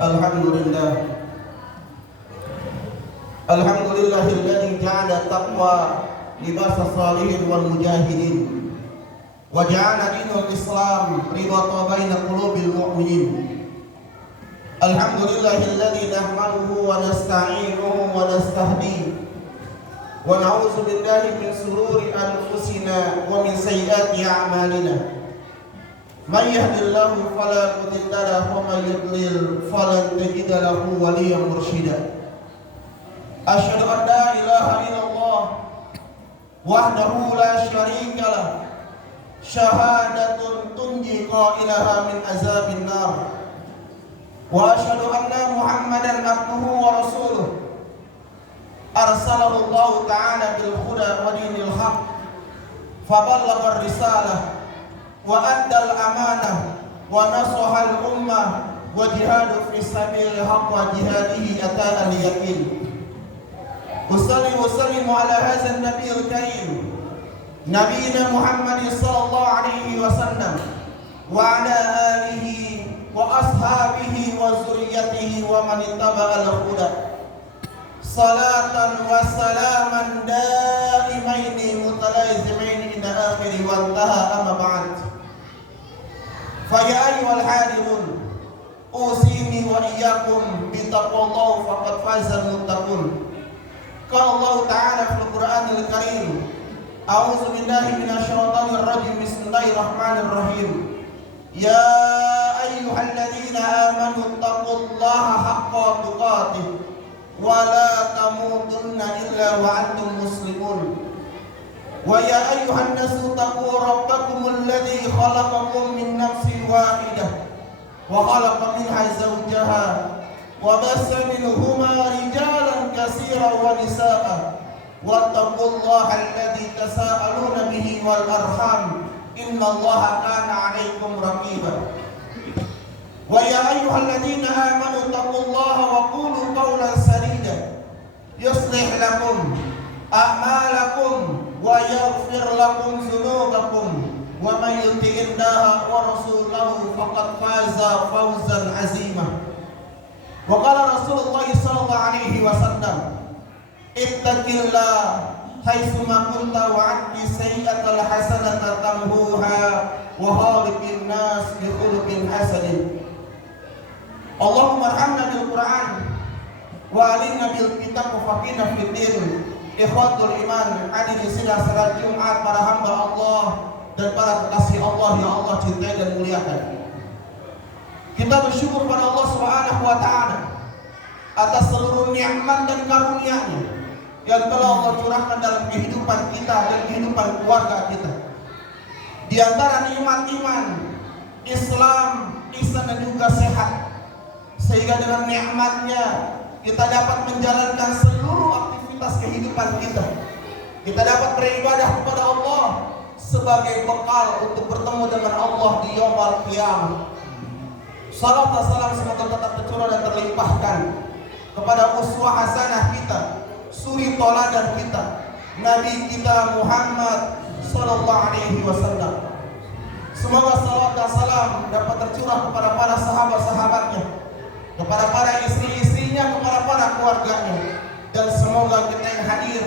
Alhamdulillah. Alhamdulillahilladzi ja'ala taqwa libasa salihin wal mujahidin wa ja'ala dinul Islam ribata baina qulubil mu'minin. Alhamdulillahilladzi nahmaduhu wa nasta'inuhu wa nastahdihi wa na'udzu billahi min shururi anfusina wa min sayyiati a'malina. Man yahdihillahu fala mudilla lahu wa man yudlil falan tajida lahu waliyyan mursyida. Asyhadu an la ilaha illallah wahdahu la syarika lah, syahadatun tunji qailaha min azabin nar. Wa asyhadu anna Muhammadan abduhu wa rasuluh arsalahu Allah ta'ala bil huda wa dinil haq faballagha risalah wa addal amanah wa nasaha al ummah wa jihadu fi sabilil haq wa jihadihi atana al yaqin. Usalli wa sallimu ala hadzal nabiyil karim nabiyina Muhammad sallallahu alaihi wasallam wa ala alihi wa ashabihi wa zurriyyatihi wa man ittaba'a al-huda. Salatan wa salaman daimaini mutalazimaini ila akhiri wa intaha amma ba'd. Fa ya ayyuhal hadirun usini wa iyyakum bi taqwallahi faqad fazal muttaqun. Qala Allah Ta'ala fil Qur'anil Karim, a'udzu billahi minasyaitonir rajim, bismillahirrahmanirrahim. Ya ayyuhalladzina amanu taqullaha haqqa tuqatih wa la tamutunna illa wa antum muslimun. Wa ya ayyuhan nasu taqu rabbakumul ladzi khalaqakum min nafsin wahidah wa khalaqa minha zawjaha wa bassa minhuma rijalan katsiran wa nisaa'a wattaqullaha alladzi tasaaluna bihi wal arham innallaha kana 'alaikum raqiba. Wa ya ayyuhalladzina amanu taqullaha wa qulu qawlan sadida yuslih lakum a'malakum wa yaghfir lakum dzunubakum wa may yuti'illaha wa rasulahu faqad faza fawzan 'azima. Wa qala Rasulullah sallallahu alaihi wasallam, ittaqillah haitsu ma kunta wa aqi sayyi'atal hasanata tamhuha wa khaliqin nas bi khuluqin hasanin. Allahumma arhamna bil Qur'an wa alimna bil kitab wa faqihna fid din. Ikhwatul iman, hadirin sidang salat Jumat para hamba Allah dan para kekasih Allah yang Allah cintai dan muliakan. Kita bersyukur pada Allah Subhanahu wa taala atas seluruh nikmat dan karunia-Nya yang telah Allah curahkan dalam kehidupan kita dan kehidupan keluarga kita. Di antara nikmat iman, Islam, ihsan dan juga sehat. Sehingga dengan nikmatnya kita dapat menjalankan seluruh aktivitas kehidupan kita. Kita dapat beribadah kepada Allah sebagai bekal untuk bertemu dengan Allah di yaumul qiyamah. Salam dan salam semoga tetap tercurah dan terlimpahkan kepada uswah hasanah kita, suri toladan kita, Nabi kita Muhammad sallallahu alaihi wasallam. Semoga salawat dan salam dapat tercurah kepada para sahabat-sahabatnya, kepada para istri-istrinya, kepada para keluarganya, dan semoga kita yang hadir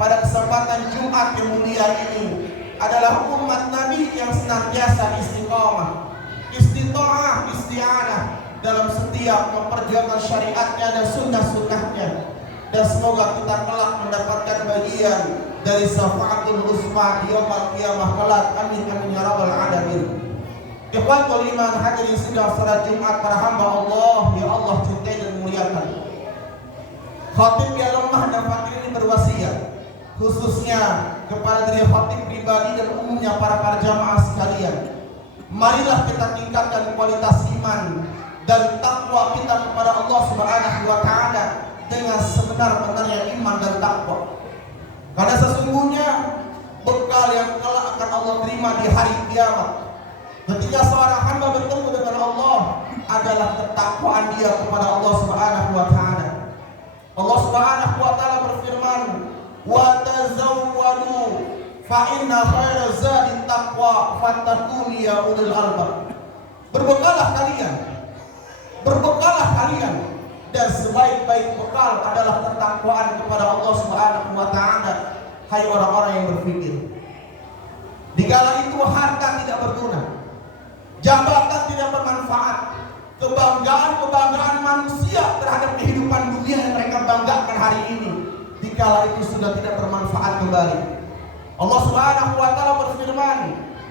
pada kesempatan Jumat yang mulia ini adalah umat Nabi yang senantiasa istiqamah, istita'ah, isti'anah dalam setiap memperjuangkan syariatnya dan sunnah-sunnahnya, dan semoga kita kelak mendapatkan bagian dari syafaatul uzma di yaumul qiyamah kelak. Amin amin ya rabbal alamin. Ikhwatul iman, hadirin sidang salat Jumat para hamba Allah yang Allah cintai dan muliakan. Khatib yang lemah dan fakir ini berwasiat khususnya kepada diri khatib pribadi dan umumnya para jamaah sekalian. Marilah kita tingkatkan kualitas iman dan takwa kita kepada Allah Subhanahu wa taala dengan sebenar-benarnya iman dan takwa. Karena sesungguhnya bekal yang kelak akan Allah terima di hari kiamat ketika seorang hamba bertemu dengan Allah adalah ketakwaan dia kepada Allah Subhanahu wa taala. Allah Subhanahu wa taala berfirman, "Wa tazawwadu fa inna khairaz zadi taqwa fattaquni ya ulul albab." Berbekalah kalian dan sebaik-baik bekal adalah ketakwaan kepada Allah Subhanahu wa taala. Hai orang-orang yang berpikir, dikala itu harta tidak berguna, jabatan tidak bermanfaat, kebanggaan manusia terhadap kehidupan dunia yang mereka banggakan hari ini, dikala itu sudah tidak bermanfaat kembali. Allah Subhanahu wa taala berfirman,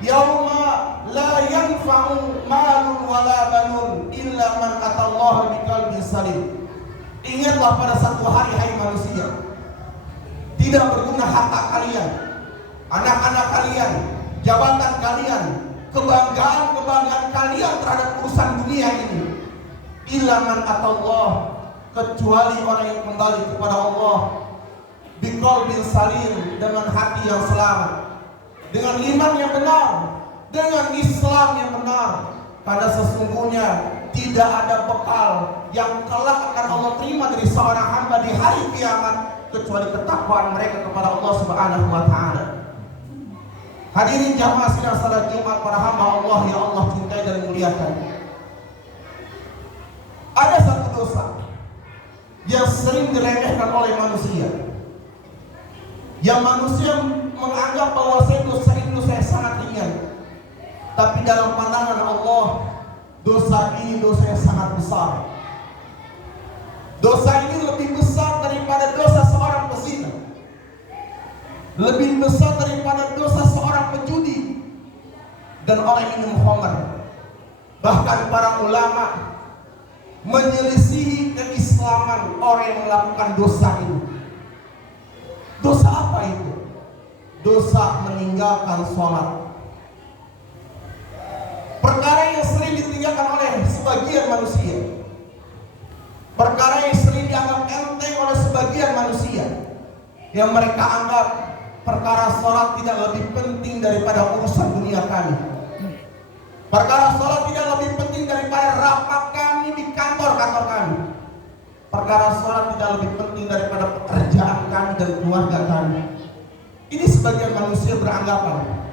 "Yauma la yanfa'u malun wala banun illa man atallaha biqalbin salim." Ingatlah pada satu hari, hai manusia, tidak berguna harta kalian, anak-anak kalian, jabatan kalian, kebanggaan kalian terhadap urusan dunia ini, illa man atallah, kecuali orang yang kembali kepada Allah biqalbin salim, dengan hati yang selamat, dengan iman yang benar, dengan Islam yang benar. Karena sesungguhnya tidak ada bekal yang kelak akan Allah terima dari seorang hamba di hari kiamat kecuali ketakwaan mereka kepada Allah Subhanahu wa taala. Hadirin jamaah sidang salat Jumat para hamba Allah yang Allah cintai dan muliakan. Ada satu dosa yang sering diremehkan oleh manusia, yang manusia menganggap bahwa dosa itu sangat ringan. Tapi dalam pandangan Allah, dosa ini dosa yang sangat besar. Dosa ini lebih besar daripada dosa seorang pezina, lebih besar daripada dosa seorang penjudi dan orang minum khamr. Bahkan para ulama menyelisihi keislaman orang yang melakukan dosa ini. Dosa apa itu? Dosa meninggalkan sholat. Perkara yang sering ditinggalkan oleh sebagian manusia, perkara yang sering dianggap enteng oleh sebagian manusia, yang mereka anggap perkara sholat tidak lebih penting daripada urusan dunia kami, perkara sholat tidak lebih penting daripada rapat kami di kantor-kantor kami, perkara sholat tidak lebih penting daripada pekerjaan kami dan keluarga kami. Ini sebagian manusia beranggapan.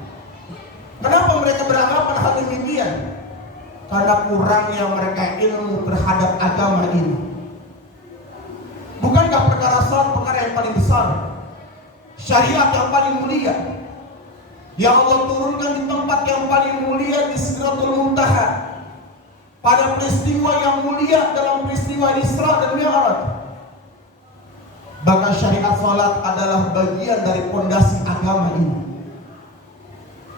Kenapa mereka beranggapan hal demikian? Karena kurangnya mereka ilmu terhadap agama ini. Bukankah perkara sholat perkara yang paling besar, syariat yang paling mulia, yang Allah turunkan di tempat yang paling mulia, di Sidratul Muntaha, pada peristiwa yang mulia dalam peristiwa Isra dan Mi'raj. Bahkan syariat sholat adalah bagian dari pondasi agama ini.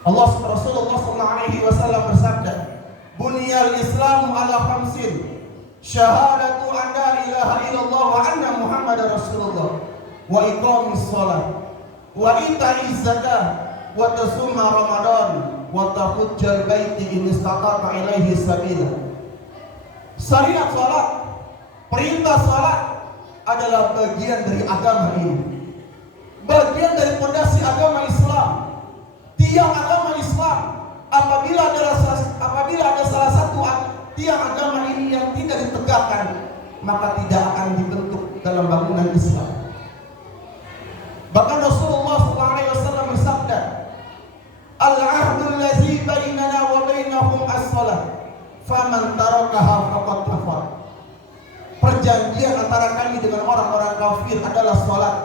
Rasulullah SAW bersabda, "Buniyal Islamu ala khamsin, syahadatu an la ilaha illallah wa anna Muhammadar Rasulullah, wa iqamis shalah, wa ita'iz zakah, wa tasuma Ramadan, wa tahujjal baiti in istata'ta ilaihi sabila." Syariat salat, perintah salat adalah bagian dari agama ini, bagian dari pondasi agama Islam. Tiang agama Islam, apabila ada salah satu tiang agama ini yang tidak ditegakkan, maka tidak akan dibentuk dalam bangunan Islam. Bahkan Rasulullah SAW bersabda, "Al-ahdul ladzi bainana wa bainahum as-shalah, faman tarakaha faqad kafar." Perjanjian antara kami dengan orang-orang kafir adalah salat.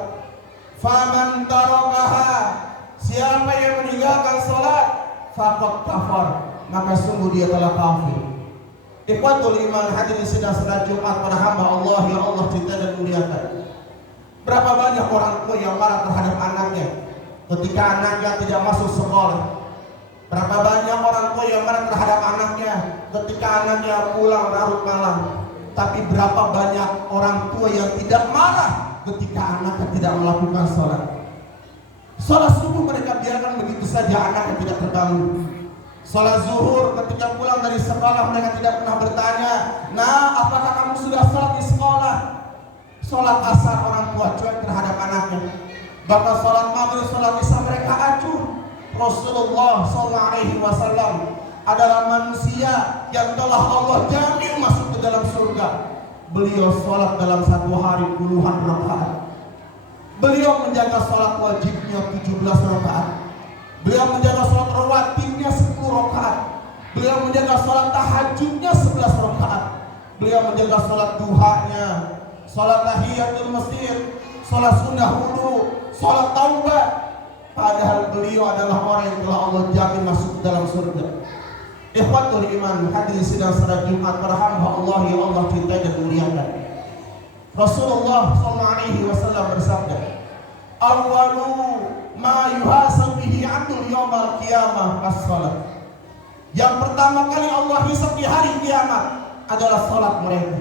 Faman tarakaha, siapa yang meninggalkan salat, faqad kafar, maka sungguh dia telah kafir. Ikhwatul iman, hadirin sidang salat Jumat para hamba Allah yang Allah cintai dan muliakan. Berapa banyak orang tua yang marah terhadap anaknya ketika anaknya tidak masuk sekolah. Berapa banyak orang tua yang marah terhadap anaknya ketika anaknya pulang larut malam. Tapi berapa banyak orang tua yang tidak marah ketika anaknya tidak melakukan sholat. Sholat subuh mereka biarkan begitu saja, anaknya tidak terbangun. Sholat zuhur ketika pulang dari sekolah mereka tidak pernah bertanya, "Nah, apakah kamu sudah sholat di sekolah?" Sholat asar orang tua cuek terhadap anaknya. Bahkan sholat maghrib, sholat isya mereka acuh. Rasulullah SAW adalah manusia yang telah Allah jamin masuk ke dalam surga. Beliau sholat dalam satu hari puluhan rakaat. Beliau menjaga sholat wajibnya 17 rakaat. Beliau menjaga sholat rawatibnya 10 rakaat. Beliau menjaga sholat tahajudnya 11 rakaat. beliau menjaga sholat duhanya, sholat tahiyatul masjid, sholat sunnah wudu, sholat taubat. Padahal beliau adalah orang yang telah Allah jamin masuk dalam surga. Ikhwatul iman, hadirin sidang salat Jumat para hamba Allah yang Allah cintai dan muliakan. Rasulullah SAW bersabda, "Awwalu ma yuhasab bihi 'abdul yaumal qiyamah as-salat." Yang pertama kali Allah hisab di hari kiamat adalah salat mereka.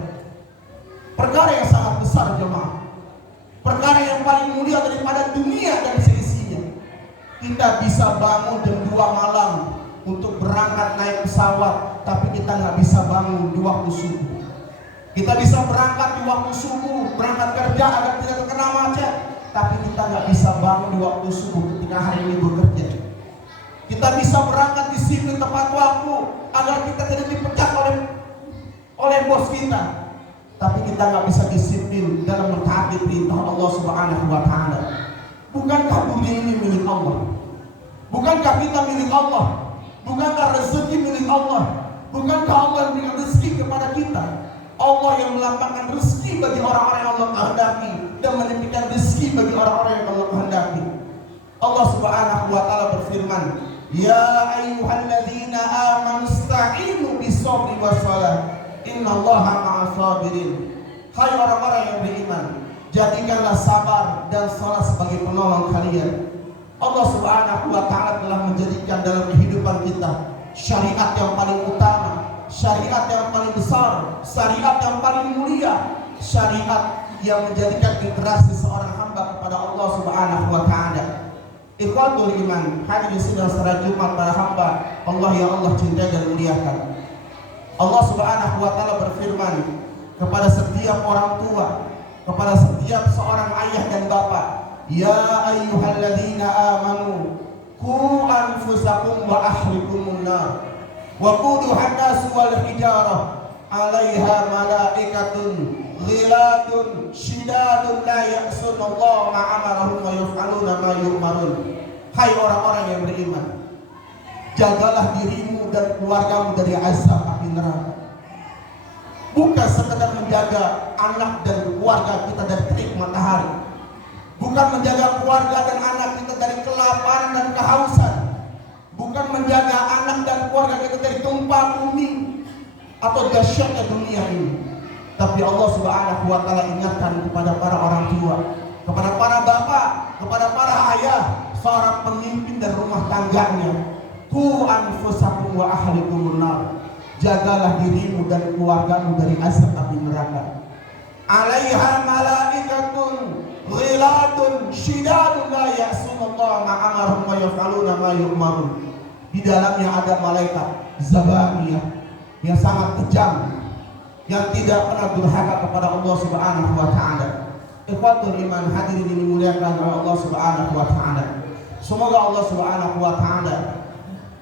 Perkara yang sangat besar jemaah. Perkara yang paling mulia daripada dunia dan seisinya. Kita bisa bangun jam 2 malam untuk berangkat naik pesawat, tapi kita nggak bisa bangun di waktu subuh. Kita bisa berangkat di waktu subuh, berangkat kerja agar tidak terkena macet, tapi kita nggak bisa bangun di waktu subuh ketika hari ini bekerja. Kita bisa berangkat disiplin tepat waktu agar kita tidak dipecat oleh bos kita, tapi kita nggak bisa disiplin dalam mentaati perintah Allah Subhanahu Wa Taala. Bukankah dunia ini milik Allah? Bukankah kita milik Allah? Bukankah rezeki milik Allah? Bukankah Allah yang memberikan rezeki kepada kita? Allah yang melapangkan rezeki bagi orang-orang yang Allah kehendaki dan menitipkan rezeki bagi orang-orang yang Allah kehendaki. Allah Subhanahu wa taala berfirman, "Ya ayyuhalladzina amanu ista'inu bis-sabri was-salah. Innallaha ma'as sabirin." Hai orang-orang yang beriman, jadikanlah sabar dan salat sebagai penolong kalian. Allah Subhanahu wa taala telah menjadikan dalam kehidupan kita syariat yang paling utama, syariat yang paling besar, syariat yang paling mulia, syariat yang menjadikan generasi seorang hamba kepada Allah Subhanahu wa taala. Ikhwatul iman, hadirin sidang salat Jumat para hamba Allah yang Allah cintai dan muliakan. Allah Subhanahu wa taala berfirman kepada setiap orang tua, kepada setiap seorang ayah dan bapak, "Ya ayyuhalladzina amanu qu anfusakum wa ahlikumun nar wa quduhan nas wal hijarah 'alaiha malaikatun ghiladun syidadun la ya'sunallaha ma amarahum wa yaf'aluna ma yu'marun." Hai orang-orang yang beriman, jagalah dirimu dan keluargamu dari azab api neraka. Bukan sekedar menjaga anak dan keluarga kita dari terik matahari, bukan menjaga keluarga dan anak kita dari kelaparan dan kehausan, bukan menjaga anak dan keluarga kita dari gempa bumi atau dahsyatnya dunia ini. Tapi Allah Subhanahu wa taala ingatkan kepada para orang tua, kepada para bapak, kepada para ayah, seorang pemimpin dan rumah tangganya, "Qu anfusakum wa ahlikumun nar." Jagalah dirimu dan keluargamu dari azab api neraka. 'Alaiha malaikatun ghiladun syidadun la ya'sunallaha ma amarahum wa yaf'aluna ma yu'marun. Di dalamnya ada malaikat zabaniyah yang sangat kejam, yang tidak pernah durhaka kepada Allah Subhanahu wa taala. Ikhwatul iman, hadirin ini dimuliakan oleh Allah Subhanahu wa taala. Semoga Allah Subhanahu wa taala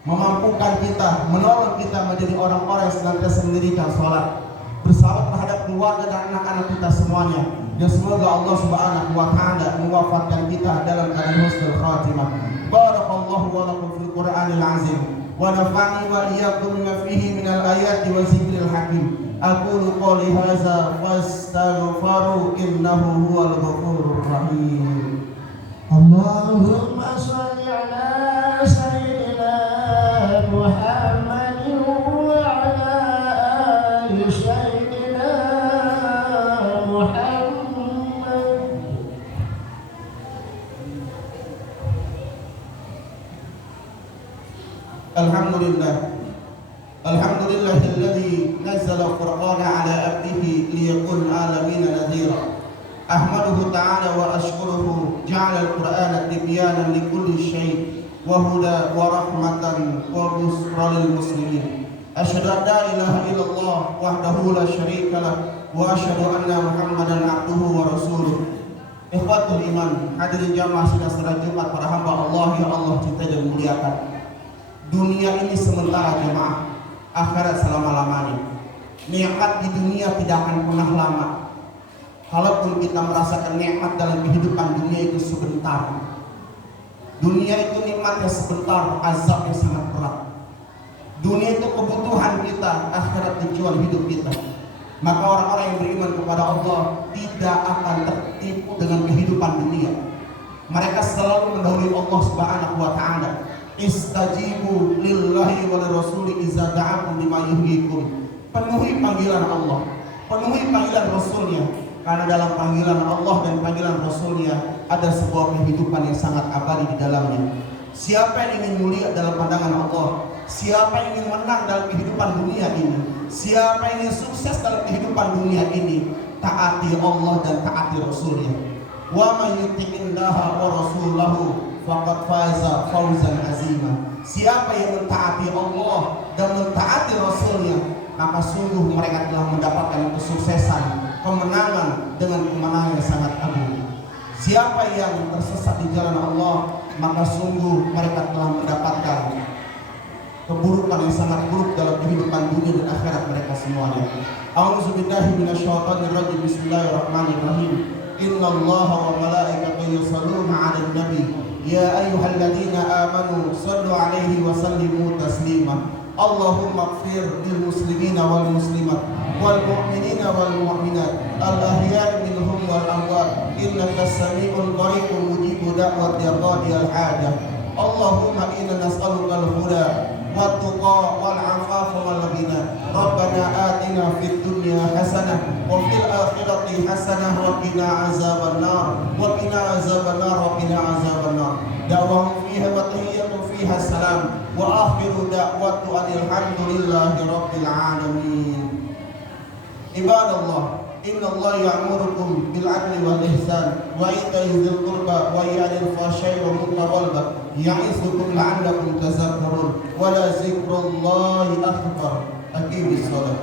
memampukan kita, menolong kita menjadi orang-orang yang senantiasa mendirikan salat, bersahabat terhadap keluarga dan anak-anak kita semuanya. Dan semoga Allah Subhanahu wa taala mewafatkan kita dalam keadaan husnul khatimah. Barakallahu wa lakum fil Qur'anil azim wa nafa'ani wa iyyakum bima fihi minal ayati wa zikril hakim. Aqulu qouli hadza fastaghfiru innahu huwal ghafurur rahim. Allahumma shalli ala sayyidina Muhammad wa ala ali sayyidina Muhammad. Alhamdulillah, alhamdulillahilladzi nazzala al-Qur'ana ala abdihi liyakun alamin nadhira. Ahmaduhu ta'ala wa ashkuruhu ja'ala al-Qur'ana tibyanan likulli syai' wa huda wa rahmatan wa busra lil muslimin. Asyhadu an la ilaha illallah wahdahu la syarika lah wa asyhadu anna Muhammadan abduhu wa rasuluh. Ikhwatul iman, hadirin jamaah sidang salat Jumat para hamba Allah yang Allah cintai dan muliakan. Dunia ini sementara jemaah, akhirat selama-lamanya. Nikmat di dunia tidak akan pernah lama. Kalaupun kita merasakan nikmat dalam kehidupan dunia itu sebentar. Dunia itu nikmatnya sebentar, azabnya sangat berat. Dunia itu kebutuhan kita, akhirat tujuan hidup kita. maka orang-orang yang beriman kepada Allah tidak akan tertipu dengan kehidupan dunia. Mereka selalu mendahului Allah Subhanahu wa taala. Istajibu lillahi wa lirrasuli idza da'akum lima yuhyikum. Penuhi panggilan Allah, penuhi panggilan Rasulnya, karena dalam panggilan Allah dan panggilan Rasulnya ada sebuah kehidupan yang sangat abadi di dalamnya. Siapa yang ingin mulia dalam pandangan Allah, siapa yang ingin menang dalam kehidupan dunia ini, siapa yang ingin sukses dalam kehidupan dunia ini, taati Allah dan taati Rasulnya. Wa may yuti'illaha wa rasulahu faqad faza fawzan azima. Siapa yang mentaati Allah dan mentaati Rasulnya, maka sungguh mereka telah mendapatkan kesuksesan, kemenangan dengan kemenangan yang sangat agung. Siapa yang tersesat di jalan Allah, maka sungguh mereka telah mendapatkan keburukan yang sangat buruk dalam kehidupan dunia dan akhirat mereka semuanya. A'udzubillahi minasyaitonir rajim. Bismillahirrahmanirrahim. Innallaha wa malaikatahu yusholluna 'alan nabi. Ya ayyuhalladzina amanu shallu 'alaihi wa sallimu taslima. Allahumma ighfir lil muslimina wal muslimat wal mu'minina wal mu'minat al ahya'i minhum wal amwat innaka sami'un qaribun mujibu da'wati al hajah. Allahumma inna nas'aluka al huda wat tuqa wal 'afafa wal ghina. Rabbana atina fid dunya hasanah wa fil akhirati hasanah wa qina azabannar wa qina azabannar wa qina azabannar. Da'wahum fiha wa tahiyyatuhum fiha salam wa akhiru da'watu alhamdulillahi rabbil alamin. Ibadallah, inna Allah ya'murukum bil 'adli wal ihsan wa ita'i dzil qurba wa yanhal 'anil fahsya'i wa munkar wal baghi ya'izukum la'allakum tadhakkarun wa la dzikrullahi akbar. Aqimis shalah.